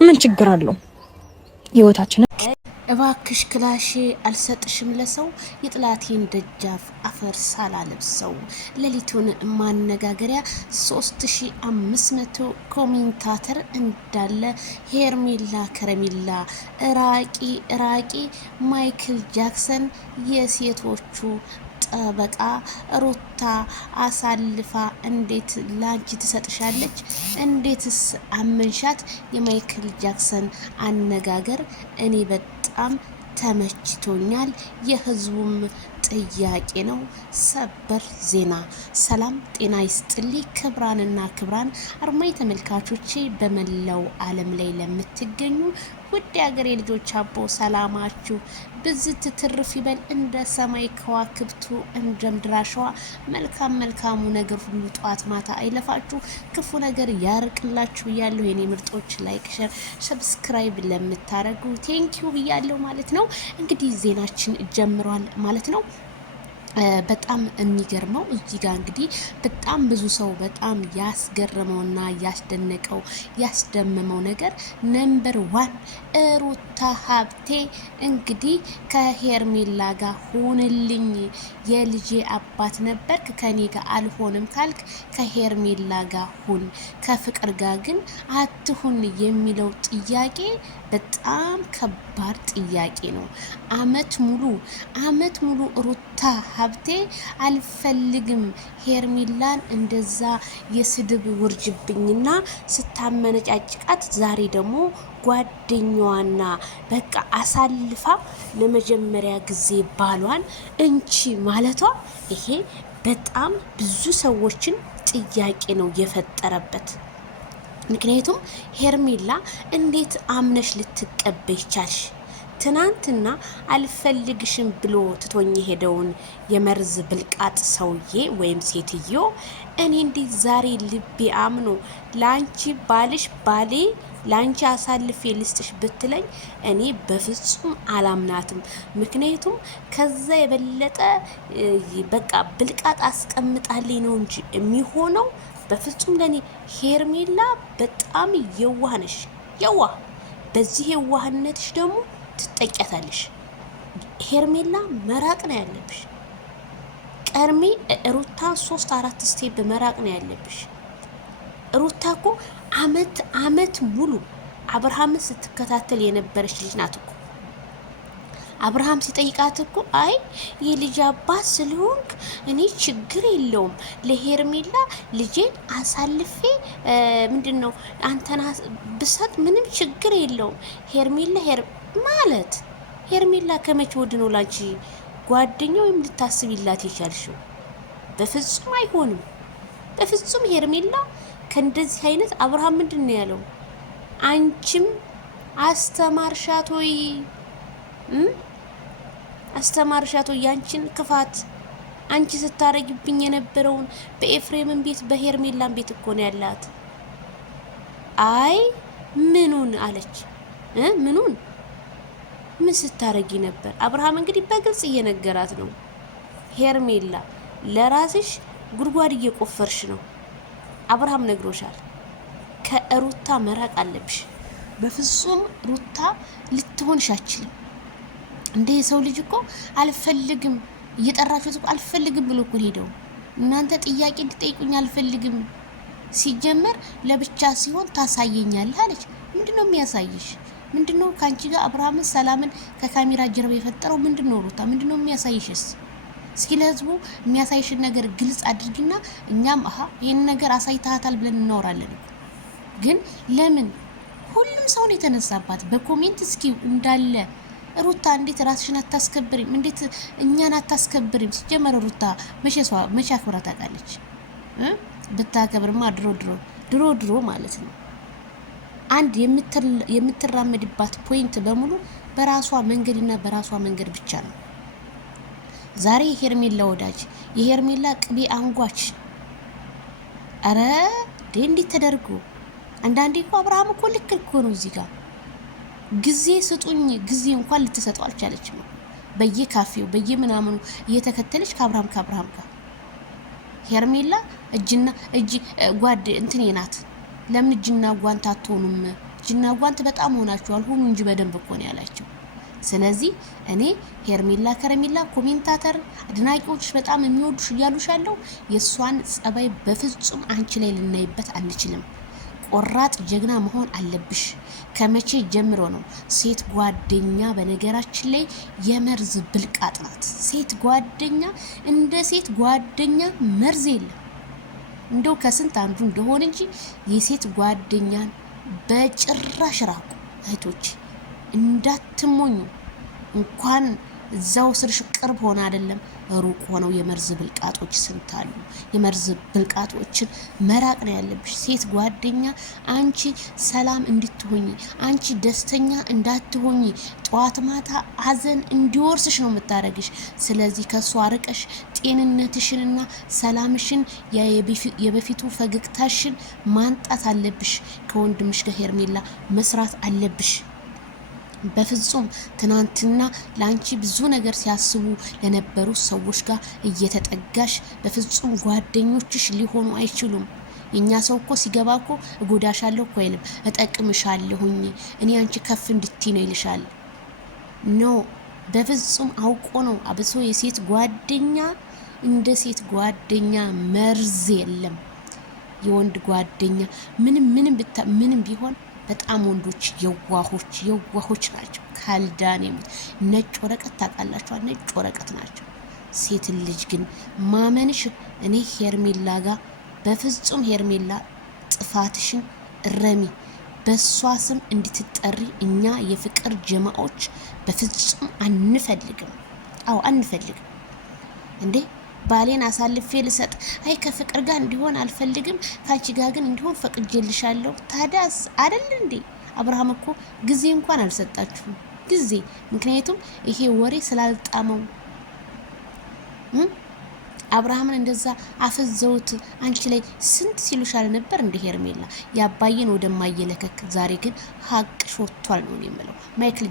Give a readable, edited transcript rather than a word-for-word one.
ምን ችግር አለው? ህይወታችን እባክሽ ክላሼ አልሰጥሽም ለሰው የጥላቴን ደጃፍ አፈር ሳላለብሰው ሌሊቱን ማነጋገሪያ 3500 ኮሜንታተር እንዳለ ሄርሜላ ከረሜላ ራቂ ራቂ ማይክል ጃክሰን የሴቶቹ ጠበቃ ሩታ አሳልፋ እንዴት ላንቺ ትሰጥሻለች? እንዴትስ አመንሻት? የማይክል ጃክሰን አነጋገር እኔ በጣም ተመችቶኛል። የህዝቡም ጥያቄ ነው። ሰበር ዜና። ሰላም ጤና ይስጥልኝ ክብራንና ክብራን አርማይ ተመልካቾቼ በመላው ዓለም ላይ ለምትገኙ ውድ የሀገሬ ልጆች አቦ ሰላማችሁ ብዝት ትርፍ ይበል እንደ ሰማይ ከዋክብቱ እንደ ምድር አሸዋ። መልካሙ ነገር ሁሉ ጧት ማታ አይለፋችሁ፣ ክፉ ነገር ያርቅላችሁ ብያለሁ። የኔ ምርጦች ላይክ፣ ሼር፣ ሰብስክራይብ ለምታረጉ ቴንኪዩ ብያለሁ ማለት ነው። እንግዲህ ዜናችን ጀምሯል ማለት ነው። በጣም የሚገርመው እዚህ ጋር እንግዲህ በጣም ብዙ ሰው በጣም ያስገረመውና ያስደነቀው ያስደመመው ነገር ነምበር 1 ሩታ ሀብቴ እንግዲህ ከሄርሜላ ጋር ሆንልኝ፣ የልጄ አባት ነበርክ፣ ከኔ ጋር አልሆንም ካልክ ከሄርሜላ ጋር ሁን፣ ከፍቅር ጋር ግን አትሁን የሚለው ጥያቄ በጣም ከባድ ጥያቄ ነው። አመት ሙሉ ሩታ ሀብቴ አልፈልግም ሄርሜላን እንደዛ የስድብ ውርጅብኝና ስታመነጫጭቃት፣ ዛሬ ደግሞ ጓደኛዋና በቃ አሳልፋ ለመጀመሪያ ጊዜ ባሏን እንቺ ማለቷ ይሄ በጣም ብዙ ሰዎችን ጥያቄ ነው የፈጠረበት። ምክንያቱም ሄርሜላ እንዴት አምነሽ ልትቀበይ ቻልሽ? ትናንትና አልፈልግሽም ብሎ ትቶኝ ሄደውን የመርዝ ብልቃጥ ሰውዬ ወይም ሴትዮ እኔ እንዴት ዛሬ ልቤ አምኖ ላንቺ ባሌ ላንቺ አሳልፌ ልስጥሽ ብትለኝ እኔ በፍጹም አላምናትም። ምክንያቱም ከዛ የበለጠ በቃ ብልቃጥ አስቀምጣልኝ ነው እንጂ የሚሆነው በፍጹም ለኔ ሄርሜላ በጣም የዋህ ነሽ። የዋህ በዚህ የዋህነትሽ ደግሞ ትጠቂያታለሽ። ሄርሜላ መራቅ ነው ያለብሽ። ቀርሜ ሩታ 3-4 ስቴፕ መራቅ ነው ያለብሽ። ሩታ እኮ አመት ሙሉ አብርሃምን ስትከታተል የነበረች ልጅ ናት እኮ። አብርሃም ሲጠይቃት እኮ አይ የልጅ አባት ስለሆንክ እኔ ችግር የለውም ለሄርሜላ ልጄን አሳልፌ ምንድነው አንተና ብሰጥ ምንም ችግር የለውም። ማለት ሄርሜላ ከመቼ ወዲህ ነው ላንቺ ጓደኛው ወይም ልታስቢላት የቻልሽው? በፍጹም አይሆንም። በፍጹም ሄርሜላ ከእንደዚህ አይነት አብርሃም ምንድን ነው ያለው? አንቺም አስተማርሻት ወይ ያንቺን ክፋት አንቺ ስታረጊብኝ የነበረውን በኤፍሬምን ቤት በሄርሜላን ቤት እኮ ነው ያላት። አይ ምኑን አለች ምን ስታረጊ ነበር? አብርሃም እንግዲህ በግልጽ እየነገራት ነው። ሄርሜላ ለራስሽ ጉድጓድ እየቆፈርሽ ነው። አብርሃም ነግሮሻል። ከሩታ መራቅ አለብሽ። በፍጹም ሩታ ልትሆንሽ አችልም። እንደ የሰው ልጅ እኮ አልፈልግም እየጠራችሁት እኮ አልፈልግም ብሎ እኮ ሄደው እናንተ ጥያቄ እንድጠይቁኝ አልፈልግም። ሲጀመር ለብቻ ሲሆን ታሳየኛለህ አለች። ምንድነው የሚያሳይሽ? ምንድነው ካንቺ ጋር አብርሃም ሰላምን ከካሜራ ጀርባ የፈጠረው? ምንድነው ሩታ ምንድነው የሚያሳይሽስ? እስኪ ለህዝቡ የሚያሳይሽን ነገር ግልጽ አድርጊና እኛም ይሄን ነገር አሳይታታል ብለን እናወራለን። ግን ለምን ሁሉም ሰውን የተነሳባት በኮሜንት እስኪ እንዳለ ሩታ እንዴት ራስሽን አታስከብሪም? እንዴት እኛን አታስከብሪም? ሲጀመር ሩታ መቼ አክብራ ታውቃለች? ብታከብርማ ድሮ ማለት ነው። አንድ የምትራመድባት ፖይንት በሙሉ በራሷ መንገድና በራሷ መንገድ ብቻ ነው። ዛሬ የሄርሜላ ወዳጅ የሄርሜላ ቅቤ አንጓች አረ እንዴት ተደርጎ አንዳንዴ እኮ አብርሃም እኮ ልክ እኮ ነው። እዚህ ጋር ጊዜ ስጡኝ ጊዜ እንኳን ልትሰጠው አልቻለችም። በየካፌው በየምናምኑ እየተከተለች ከአብርሃም ጋር ሄርሜላ እጅ ጓድ እንትኔ ናት። ለምን እጅና ጓንት አትሆኑም? እጅና ጓንት በጣም ሆናችኋል ሁኑ እንጂ በደንብ እኮ ነው ያላቸው። ስለዚህ እኔ ሄርሜላ ከረሜላ ኮሜንታተር አድናቂዎች በጣም የሚወዱሽ እያሉሻለሁ። የሷን ጸባይ በፍጹም አንቺ ላይ ልናይበት አንችልም። ቆራጥ ጀግና መሆን አለብሽ። ከመቼ ጀምሮ ነው ሴት ጓደኛ? በነገራችን ላይ የመርዝ ብልቃጥ ናት ሴት ጓደኛ። እንደ ሴት ጓደኛ መርዝ የለም። እንደው ከስንት አንዱ እንደሆነ እንጂ የሴት ጓደኛን በጭራሽ ራቁ እህቶች፣ እንዳትሞኙ። እንኳን እዛው ስርሽ ቅርብ ሆነ አይደለም ሩቅ ሆነው የመርዝ ብልቃጦች ስንታሉ። የመርዝ ብልቃጦችን መራቅ ነው ያለብሽ። ሴት ጓደኛ አንቺ ሰላም እንድትሆኚ፣ አንቺ ደስተኛ እንዳትሆኚ፣ ጠዋት ማታ ሀዘን እንዲወርስሽ ነው የምታረግሽ። ስለዚህ ከሷ ርቀሽ ጤንነትሽንና ሰላምሽን የበፊቱ ፈገግታሽን ማንጣት አለብሽ። ከወንድምሽ ጋር ሄርሜላ መስራት አለብሽ። በፍጹም ትናንትና ላንቺ ብዙ ነገር ሲያስቡ ለነበሩ ሰዎች ጋር እየተጠጋሽ በፍጹም ጓደኞችሽ ሊሆኑ አይችሉም። የኛ ሰው እኮ ሲገባ እኮ እጎዳሻለሁ እኮ አይልም፣ እጠቅምሻለሁኝ እኔ አንቺ ከፍ እንድትይ ነው ይልሻል። ኖ በፍጹም አውቆ ነው። አብሶ የሴት ጓደኛ እንደ ሴት ጓደኛ መርዝ የለም። የወንድ ጓደኛ ምንም ቢሆን በጣም ወንዶች የዋሆች ናቸው። ካልዳን የሙት ነጭ ወረቀት ታውቃላችኋል፣ ነጭ ወረቀት ናቸው። ሴት ልጅ ግን ማመንሽ እኔ ሄርሜላ ጋር በፍጹም ሄርሜላ ጥፋትሽን እረሚ። በሷ ስም እንድትጠሪ እኛ የፍቅር ጀማዎች በፍጹም አንፈልግም። አዎ አንፈልግም እንዴ ባሌን አሳልፌ ልሰጥ? አይ ከፍቅር ጋር እንዲሆን አልፈልግም፣ ካንቺ ጋር ግን እንዲሆን ፈቅጄልሻለሁ። ታዲያስ አይደል እንዴ? አብርሃም እኮ ጊዜ እንኳን አልሰጣችሁም ጊዜ። ምክንያቱም ይሄ ወሬ ስላልጣመው አብርሃምን እንደዛ አፈዘውት አንቺ ላይ ስንት ሲሉሻል ነበር እንደ ሄርሜላ ያባየን ወደማየለከክ። ዛሬ ግን ሀቅ ሾቷል ነው የምለው። ማይክል